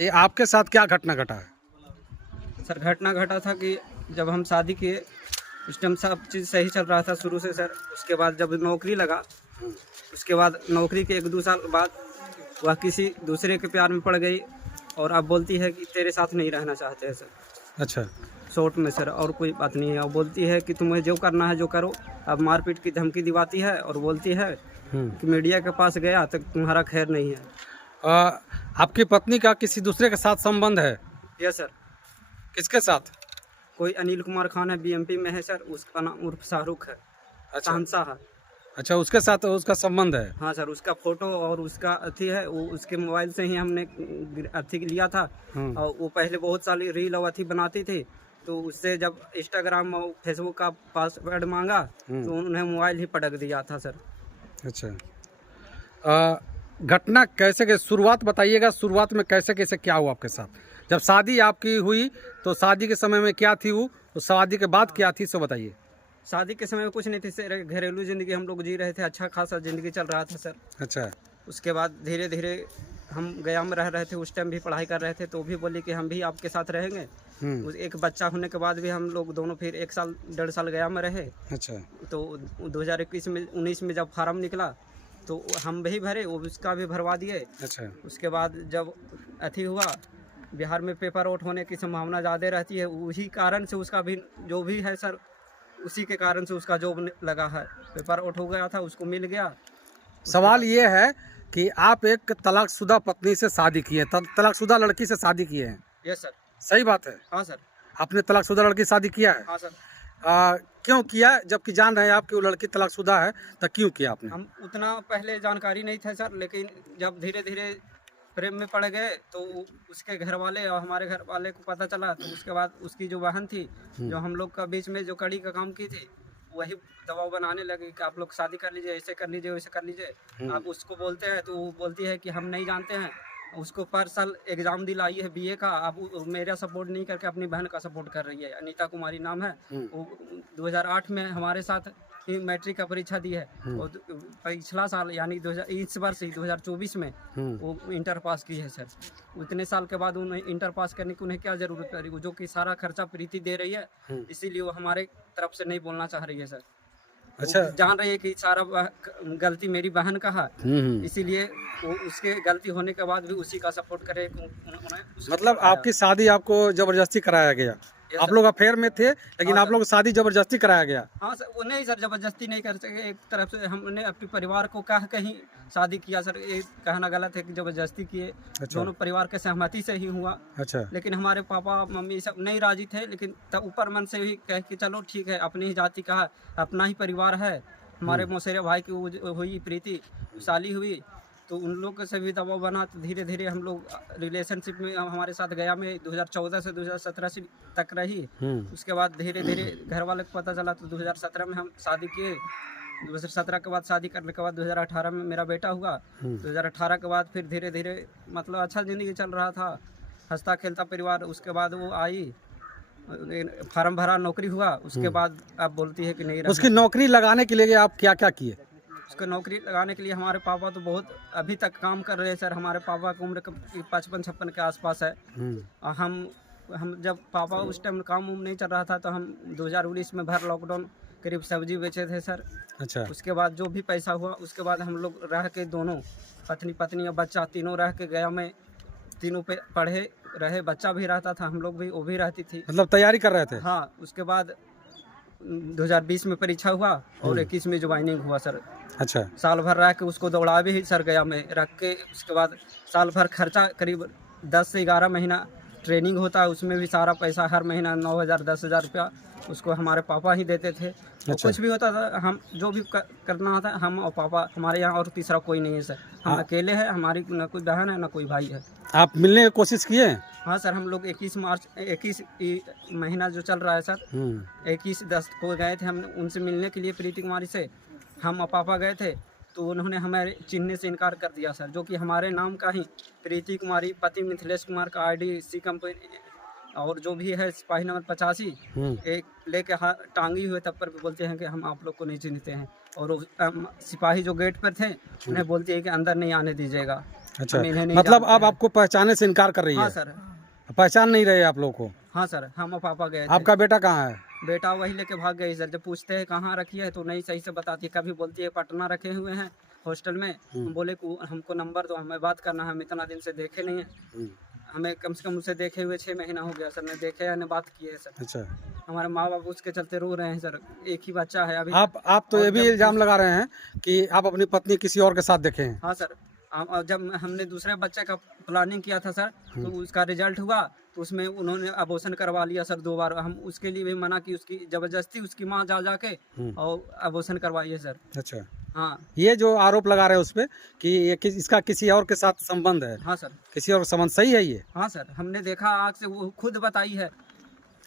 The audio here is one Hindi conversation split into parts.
ये आपके साथ क्या घटना घटा है? सर घटना घटा था कि जब हम शादी किए उस टाइम सब चीज़ सही चल रहा था शुरू से सर। उसके बाद जब नौकरी लगा, उसके बाद नौकरी के 1-2 साल बाद वह किसी दूसरे के प्यार में पड़ गई और अब बोलती है कि तेरे साथ नहीं रहना चाहते हैं सर। अच्छा। शॉर्ट में सर, और कोई बात नहीं है। और बोलती है कि तुम्हें जो करना है जो करो। अब मारपीट की धमकी दिवाती है और बोलती है कि मीडिया के पास गया तो तुम्हारा खैर नहीं है। आपकी पत्नी का किसी दूसरे के साथ संबंध है? Yes sir. किसके साथ? कोई अनिल कुमार खान है, बीएमपी में है सर। उसका नाम उर्फ शाहरुख है। अच्छा। शहंशाह है। अच्छा, उसके साथ उसका संबंध है? हाँ सर, उसका फोटो और उसका अथी है, वो उसके मोबाइल से ही हमने अथी लिया था। और वो पहले बहुत सारी रील और अथी बनाती थी, तो उससे जब इंस्टाग्राम और फेसबुक का पासवर्ड मांगा तो उन्हें मोबाइल ही पटक दिया था सर। अच्छा। घटना कैसे के शुरुआत बताइएगा, शुरुआत में कैसे कैसे क्या हुआ आपके साथ? जब शादी आपकी हुई तो शादी के समय में क्या थी वो, तो शादी के बाद क्या थी, सो बताइए। शादी के समय में कुछ नहीं थी सर, घरेलू ज़िंदगी हम लोग जी रहे थे, अच्छा खासा ज़िंदगी चल रहा था सर। अच्छा। उसके बाद धीरे धीरे हम गया में रह रहे थे, उस टाइम भी पढ़ाई कर रहे थे, तो भी बोली कि हम भी आपके साथ रहेंगे। एक बच्चा होने के बाद भी हम लोग दोनों फिर 1 साल 1.5 साल गया में रहे। अच्छा। तो 2019 में जब फार्म निकला तो हम भी भरे, वो उसका भी भरवा दिए। अच्छा। उसके बाद जब अथी हुआ, बिहार में पेपर आउट होने की संभावना ज़्यादा रहती है, उसी कारण से उसका भी जो भी है सर, उसी के कारण से उसका जॉब लगा है। पेपर आउट हो गया था, उसको मिल गया। सवाल ये है कि आप एक तलाकशुदा पत्नी से शादी किए, तलाकशुदा लड़की से शादी किए हैं? Yes sir. सही बात है? हाँ सर। आपने तलाकशुदा लड़की से शादी किया है? हाँ सर। क्यों किया, जबकि जान रहे हैं आप कि वो लड़की तलाकशुदा है, तो क्यों किया आपने? हम उतना पहले जानकारी नहीं था सर, लेकिन जब धीरे धीरे प्रेम में पड़ गए तो उसके घर वाले और हमारे घर वाले को पता चला, तो उसके बाद उसकी जो बहन थी, जो हम लोग का बीच में जो कड़ी का काम की थी, वही दबाव बनाने लगी कि आप लोग शादी कर लीजिए, ऐसे कर लीजिए, वैसे कर लीजिए। आप उसको बोलते हैं तो वो बोलती है कि हम नहीं जानते हैं। उसको पर साल एग्ज़ाम दिलाई है बीए का। अब वो मेरा सपोर्ट नहीं करके अपनी बहन का सपोर्ट कर रही है। अनीता कुमारी नाम है। वो 2008 में हमारे साथ ही मैट्रिक का परीक्षा दी है और पिछला साल यानी 2000 इस वर्ष ही 2024 में वो इंटर पास की है सर। उतने साल के बाद उन्हें इंटर पास करने की उन्हें क्या ज़रूरत पड़ी, जो कि सारा खर्चा प्रीति दे रही है, इसीलिए वो हमारे तरफ से नहीं बोलना चाह रही है सर। अच्छा। जान रही है कि सारा गलती मेरी बहन का है, इसीलिए वो उसके गलती होने के बाद भी उसी का सपोर्ट करे। मतलब आपकी शादी आपको जबरदस्ती कराया गया? आप लोग अफेयर में थे, लेकिन हाँ आप लोग शादी जबरदस्ती कराया गया? हाँ सर, वो नहीं सर, जबरदस्ती नहीं कर सके। एक तरफ से हमने अपने परिवार को कह कहीं शादी किया सर, ये कहना गलत है कि जबरदस्ती किए। अच्छा। दोनों परिवार के सहमति से ही हुआ। अच्छा। लेकिन हमारे पापा मम्मी सब नहीं राजी थे, लेकिन तब ऊपर मन से ही कह कि चलो ठीक है, अपनी ही जाति का है, अपना ही परिवार है। हमारे मौसेरे भाई की वो हुई प्रीति, शादी हुई, तो उन लोग से भी दबाव बना, तो धीरे धीरे हम लोग रिलेशनशिप में हमारे साथ गया में 2014 से 2017 तक रही। उसके बाद धीरे धीरे घर वाले को पता चला, तो 2017 में हम शादी किए। 2017 के बाद शादी करने के बाद 2018 में मेरा बेटा हुआ। 2018 के बाद फिर धीरे धीरे मतलब अच्छा ज़िंदगी चल रहा था, हंसता खेलता परिवार। उसके बाद वो आई, फार्म भरा, नौकरी हुआ। उसके बाद अब बोलती है कि नहीं रहना। उसकी नौकरी लगाने के लिए आप क्या क्या किए? उसको नौकरी लगाने के लिए हमारे पापा तो बहुत अभी तक काम कर रहे हैं सर। हमारे पापा की उम्र 55-56 के आसपास है। और हम जब पापा उस टाइम काम उम नहीं चल रहा था, तो हम 2019 में भर लॉकडाउन करीब सब्जी बेचे थे सर। अच्छा। उसके बाद जो भी पैसा हुआ, उसके बाद हम लोग रह के दोनों पत्नी और बच्चा तीनों रह के गया में, तीनों पे पढ़े रहे। बच्चा भी रहता था, हम लोग भी, वो भी रहती थी। मतलब तैयारी कर रहे थे? हाँ। उसके बाद 2020 में परीक्षा हुआ और 21 में ज्वाइनिंग हुआ सर। अच्छा। साल भर रह के उसको दौड़ा भी सर गया में रख के। उसके बाद साल भर खर्चा करीब 10 से 11 महीना ट्रेनिंग होता है, उसमें भी सारा पैसा हर महीना 9,000 10,000 रुपया उसको हमारे पापा ही देते थे। तो अच्छा। कुछ भी होता था, हम जो भी करना होता, हम और पापा, हमारे यहाँ और तीसरा कोई नहीं है सर। हम अकेले हैं, हमारी न कोई बहन है न कोई भाई है। आप मिलने की कोशिश किए? हाँ सर, हम लोग 21 महीना जो चल रहा है सर, 21/10 को गए थे हम उनसे मिलने के लिए, प्रीति कुमारी से। हम और पापा गए थे, तो उन्होंने हमारे चिन्हने से इनकार कर दिया सर, जो कि हमारे नाम का ही प्रीति कुमारी, पति मिथिलेश कुमार का आईडी सी कंपनी और जो भी है सिपाही नंबर 85 एक लेके टांगी हुए, तब पर भी बोलते हैं कि हम आप लोग को नहीं चिन्हते हैं। और सिपाही जो गेट पर थे उन्हें बोलते हैं कि अंदर नहीं आने दीजिएगा। अच्छा, हम इन्हें नहीं मतलब जानते अब हैं। आपको पहचाने से इनकार कर रही हाँ है, सर। पहचान नहीं रहे आप लोग को। हाँ सर, हम और पापा गए थे। आपका बेटा कहाँ है? बेटा वही लेके भाग गई सर। जब पूछते हैं कहाँ रखी है तो नहीं सही से बताती है। कभी बोलती है पटना रखे हुए हैं हॉस्टल में। हम बोले कि हमको नंबर दो, हमें बात करना है, हम इतना दिन से देखे नहीं है। हमें कम से कम उसे देखे हुए 6 महीना हो गया सर, ने देखे या ने बात की है सर। अच्छा, हमारे माँ बाप उसके चलते रो रहे हैं सर। एक ही बच्चा है अभी। आप तो और ये भी जब इल्जाम लगा रहे हैं कि आप अपनी पत्नी किसी और के साथ देखे हैं। हाँ सर, और जब हमने दूसरे बच्चे का प्लानिंग किया था सर, तो उसका रिजल्ट हुआ तो उसमें उन्होंने अबॉर्शन करवा लिया सर 2 बार। हम उसके लिए भी मना की, उसकी ज़बरदस्ती उसकी माँ जा जाके और अबॉर्शन करवाई है सर। अच्छा, हाँ। ये जो आरोप लगा रहे हैं उस पे कि इसका किसी और के साथ संबंध है, हाँ सर। किसी और का संबंध, सही है ये? हाँ सर, हमने देखा आँख से, वो खुद बताई है।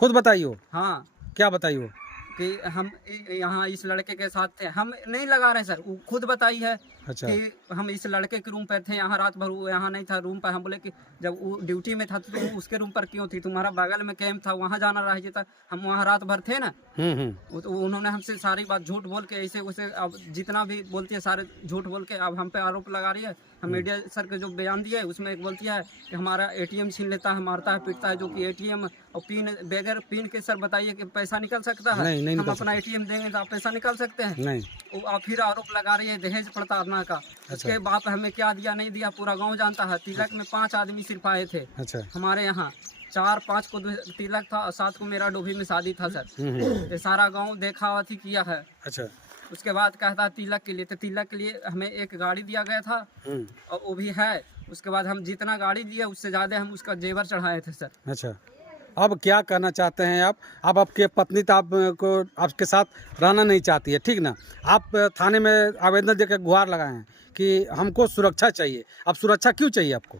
खुद बताइए, हाँ, क्या बताइए? कि हम यहाँ इस लड़के के साथ थे। हम नहीं लगा रहे सर, वो खुद बताई है अच्छा, कि हम इस लड़के के रूम पर थे, यहाँ रात भर वो यहाँ नहीं था रूम पर। हम बोले कि जब वो ड्यूटी में था तो तुम उसके रूम पर क्यों थी? तुम्हारा बगल में कैंप था, वहाँ जाना रह था, हम वहाँ रात भर थे ना। तो उन्होंने हमसे सारी बात झूठ बोल के ऐसे वैसे, अब जितना भी बोलती है सारे झूठ बोल के अब हम पे आरोप लगा रही है। हम मीडिया सर के जो बयान दिए उसमें एक बोलती है कि हमारा एटीएम छीन लेता है, मारता है, पीटता है, जो कि एटीएम और पिन, बगैर पिन के सर बताइए कि पैसा निकल सकता है? नहीं हम निकल अपना एटीएम देंगे तो आप पैसा निकाल सकते हैं? नहीं। और फिर आरोप लगा रही है दहेज प्रताड़ना का। उसके बाप हमें क्या दिया नहीं दिया पूरा गांव जानता है। तिलक में 5 आदमी सिर्फ आए थे अच्छा, हमारे यहाँ। 4-5 को तिलक था और 7 को मेरा डोभी में शादी था सर। ये सारा गांव देखा अथी किया है। अच्छा, उसके बाद कहता तिलक के लिए, तो तिलक के लिए हमें एक गाड़ी दिया गया था और वो भी है। उसके बाद हम जितना गाड़ी दिए उससे ज़्यादा हम उसका जेवर चढ़ाए थे सर। अच्छा, अब क्या कहना चाहते हैं आप? अब आपके पत्नी तो आपको आपके साथ रहना नहीं चाहती है, ठीक ना? आप थाने में आवेदन देकर गुहार लगाए हैं कि हमको सुरक्षा चाहिए। अब सुरक्षा क्यों चाहिए आपको?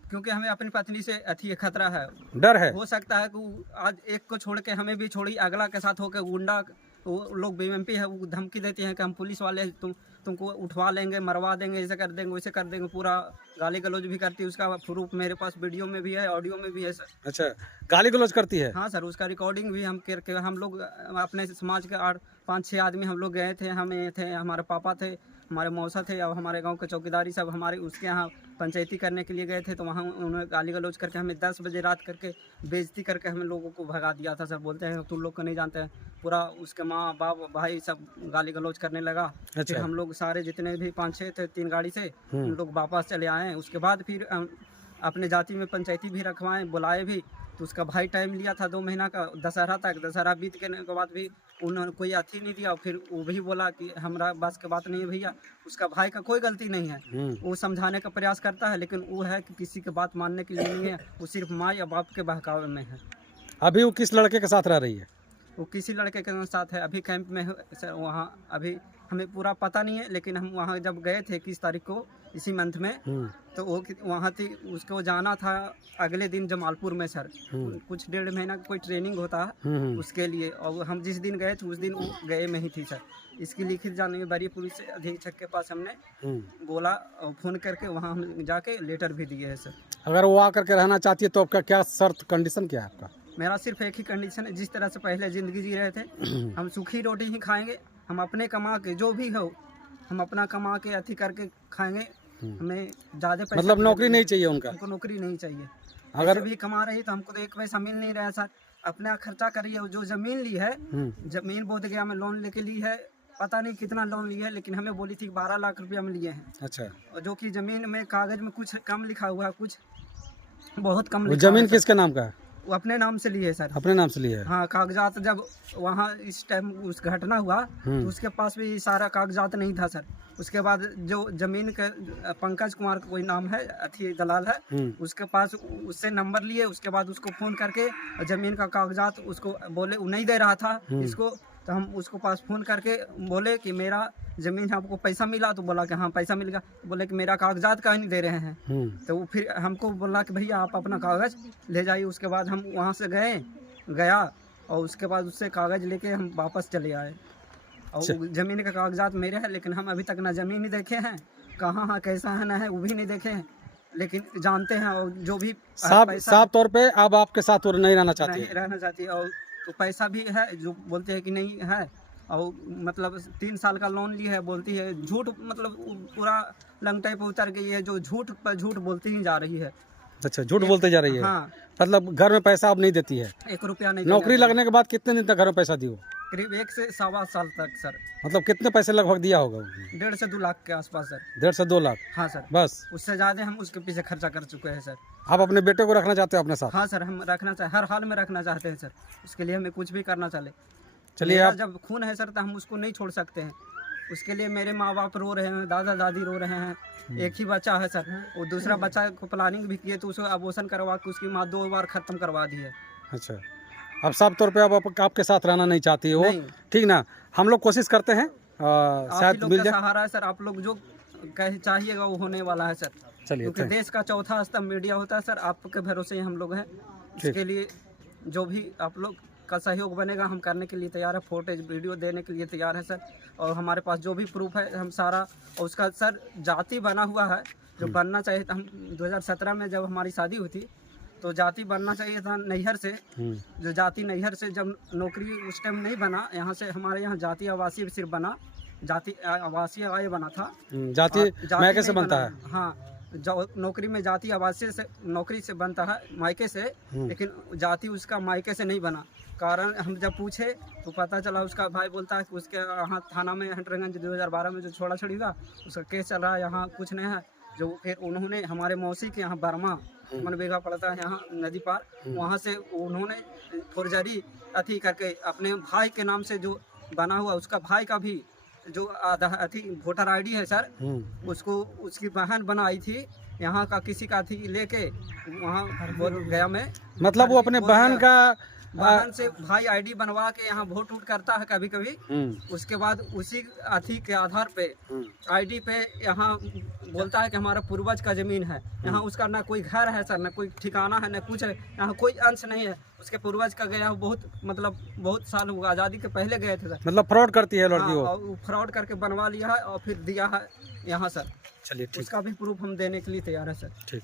क्योंकि हमें अपनी पत्नी से अथी खतरा है। डर है? हो सकता है कि आज एक को छोड़ के हमें भी छोड़ी, अगला के साथ होकर गुंडा, वो लोग बीएमपी है, वो धमकी देते हैं कि हम पुलिस वाले हैं, तुमको उठवा लेंगे, मरवा देंगे, ऐसे कर देंगे, वैसे कर देंगे। पूरा गाली गलौज भी करती है। उसका प्रूफ मेरे पास वीडियो में भी है, ऑडियो में भी है सर। अच्छा, गाली गलौज करती है? हाँ सर, उसका रिकॉर्डिंग भी हम करके, हम लोग अपने समाज के 8-5-6 आदमी हम लोग गए थे। हमें थे, हमारे पापा थे, हमारे मौसा थे और हमारे गांव के चौकीदारी सब हमारे उसके यहाँ पंचायती करने के लिए गए थे। तो वहाँ उन्होंने गाली गलौज करके हमें 10 बजे रात करके बेइज्जती करके हमें लोगों को भगा दिया था सर। बोलते हैं तुम लोग को नहीं जानते हैं। पूरा उसके माँ बाप भाई सब गाली गलौज करने लगा। फिर हम लोग सारे जितने भी 5-6 थे 3 गाड़ी से हम लोग वापस चले आए। उसके बाद फिर अपने जाति में पंचायती भी रखवाएं, बुलाए भी। तो उसका भाई टाइम लिया था 2 महीना का, दशहरा तक। दशहरा बीत के बाद भी उन्होंने कोई अथी नहीं दिया। फिर वो भी बोला कि हमारा बस की बात नहीं है भैया। उसका भाई का कोई गलती नहीं है, वो समझाने का प्रयास करता है, लेकिन वो है कि किसी की बात मानने के लिए नहीं है। वो सिर्फ माँ या बाप के बहकावे में है। अभी वो किस लड़के के साथ रह रही है? वो किसी लड़के के साथ है, अभी कैंप में है सर। वहाँ अभी हमें पूरा पता नहीं है, लेकिन हम वहाँ जब गए थे 21 तारीख को इसी मंथ में, तो वो वहाँ थी। उसको जाना था अगले दिन जमालपुर में सर। कुछ 1.5 महीना का कोई ट्रेनिंग होता है उसके लिए। और हम जिस दिन गए थे उस दिन वो गए में ही थी सर। इसकी लिखित जानकारी पुलिस अधीक्षक के पास हमने बोला, फ़ोन करके वहाँ हम जाके लेटर भी दिए है सर। अगर वो आकर के रहना चाहती है तो आपका क्या शर्त, कंडीशन क्या है आपका? मेरा सिर्फ एक ही कंडीशन है, जिस तरह से पहले ज़िंदगी जी रहे थे, हम सूखी रोटी ही खाएंगे। हम अपने कमा के जो भी हो, हम अपना कमा के अथी करके खाएंगे। हमें ज़्यादा पैसा मतलब नौकरी नहीं चाहिए उनका? हमको नौकरी नहीं चाहिए। अगर भी कमा रही तो हमको तो 1 पैसा मिल नहीं रहा सर। अपना खर्चा करिए। जो ज़मीन ली है, ज़मीन बोध गया में लोन लेके ली है, पता नहीं कितना लोन लिया है, लेकिन हमें बोली थी 12 लाख रुपया में लिए हैं। अच्छा, और जो कि ज़मीन में कागज़ में कुछ कम लिखा हुआ है, कुछ बहुत कम वो लिखा जमीन है सर। किसके नाम का है? वो अपने नाम से लिए सर। अपने नाम से लिया है? हाँ, कागजात जब वहाँ इस टाइम उस घटना हुआ तो उसके पास भी सारा कागजात नहीं था सर। उसके बाद जो जमीन के पंकज कुमार का कोई नाम है, अथी दलाल है, उसके पास उससे नंबर लिए। उसके बाद उसको फ़ोन करके जमीन का कागजात उसको बोले, वो नहीं दे रहा था इसको। तो हम उसको पास फ़ोन करके बोले कि मेरा ज़मीन आपको पैसा मिला? तो बोला कि हाँ पैसा मिल गया। बोले कि मेरा कागजात काहे नहीं दे रहे हैं? तो वो फिर हमको बोला कि भैया आप अपना कागज़ ले जाइए। उसके बाद हम वहाँ से गया और उसके बाद उससे कागज़ लेके हम वापस चले आए। और ज़मीन का कागजात मेरे हैं, लेकिन हम अभी तक ना ज़मीन ही देखे हैं, कहाँ है कैसा है ना है वो भी नहीं देखे हैं, लेकिन जानते हैं। और जो भी साफ तौर पे अब आपके साथ वो नहीं रहना चाहती नहीं है? रहना चाहती है। और तो पैसा भी है, जो बोलते हैं कि नहीं है, और मतलब 3 साल का लोन ली है, बोलती है झूठ, मतलब पूरा लंगटे पे उतर गई है, जो झूठ पर झूठ बोलती ही जा रही है। अच्छा, झूठ बोलते जा रही है। हाँ, मतलब घर में पैसा अब नहीं देती है। 1 रुपया नहीं नौकरी देना लगने के बाद कितने दिन तक घर में पैसा दी हो? करीब 1 से सवा साल तक सर। मतलब कितने पैसे लगभग दिया होगा उसने? 1.5 से 2 लाख के आसपास सर। 1.5 से 2 लाख हाँ सर, बस? उससे ज़्यादा हम उसके पीछे खर्चा कर चुके हैं सर। आप अपने बेटे को रखना चाहते हो अपने साथ? हाँ सर, हम रखना चाहे, हर हाल में रखना चाहते हैं सर। उसके लिए हमें कुछ भी करना चले। चलिए मेरा आप जब खून है सर तो हम उसको नहीं छोड़ सकते हैं। उसके लिए मेरे माँ बाप रो रहे हैं, दादा दादी रो रहे हैं। एक ही बच्चा है सर, वो दूसरा बच्चा को प्लानिंग भी किए तो उसको अबॉर्शन करवा के उसकी माँ 2 बार ख़त्म करवा दी है। अच्छा, अब साफ तौर पे अब आपके साथ रहना नहीं चाहती हो, नहीं। ठीक ना? हम लोग कोशिश करते हैं आप ही शायद लोग मिल का जाए। सहारा है सर, आप लोग जो कहे चाहिएगा वो होने वाला है सर। चलिए, क्योंकि thank- देश का चौथा स्तंभ मीडिया होता है सर, आपके भरोसे ही हम लोग हैं। इसके लिए जो भी आप लोग का सहयोग बनेगा हम करने के लिए तैयार है, फुटेज वीडियो देने के लिए तैयार है सर। और हमारे पास जो भी प्रूफ है हम सारा, और उसका सर जाति बना हुआ है जो बनना चाहिए था। हम 2017 में जब हमारी शादी हुई थी तो जाति बनना चाहिए था नैहर से, जो जाति नैहर से जब नौकरी उस टाइम नहीं बना, यहाँ से हमारे यहाँ जाति आवासीय सिर्फ बना, जाति आवासीय आय बना था। जाति जाति मैके से नहीं बनता बना। है। हाँ, जो नौकरी में जाति आवासीय से नौकरी से बनता है मायके से, लेकिन जाति उसका मायके से नहीं बना। कारण हम जब पूछे तो पता चला, उसका भाई बोलता है कि उसके यहाँ थाना में हंटरगंज 2012 में जो छोड़ा छड़ी हुआ उसका केस चल रहा है, यहाँ कुछ नहीं है। जो फिर उन्होंने हमारे मौसी के यहाँ बर्मा मनबेगा पड़ता है यहाँ नदी पार, वहाँ से उन्होंने फौर्जरी अथी करके अपने भाई के नाम से जो बना हुआ, उसका भाई का भी जो आधार अथी वोटर आईडी है सर, उसको उसकी बहन बनाई थी यहाँ का किसी का थी लेके, वहाँ बोल गया मैं, मतलब वो अपने बहन का बहन से भाई आईडी बनवा के यहाँ वोट वोट करता है कभी कभी। उसके बाद उसी अथी के आधार पे आईडी पे यहाँ बोलता है कि हमारा पूर्वज का जमीन है। यहाँ उसका ना कोई घर है सर, ना कोई ठिकाना है, ना कुछ है, यहाँ कोई अंश नहीं है। उसके पूर्वज का गया बहुत, मतलब बहुत साल हुआ, आज़ादी के पहले गए थे सर। मतलब फ्रॉड करती है लड़की हाँ, वो। और फ्रॉड करके बनवा लिया है और फिर दिया है यहाँ सर। चलिए ठीक, उसका भी प्रूफ हम देने के लिए तैयार है सर। ठीक।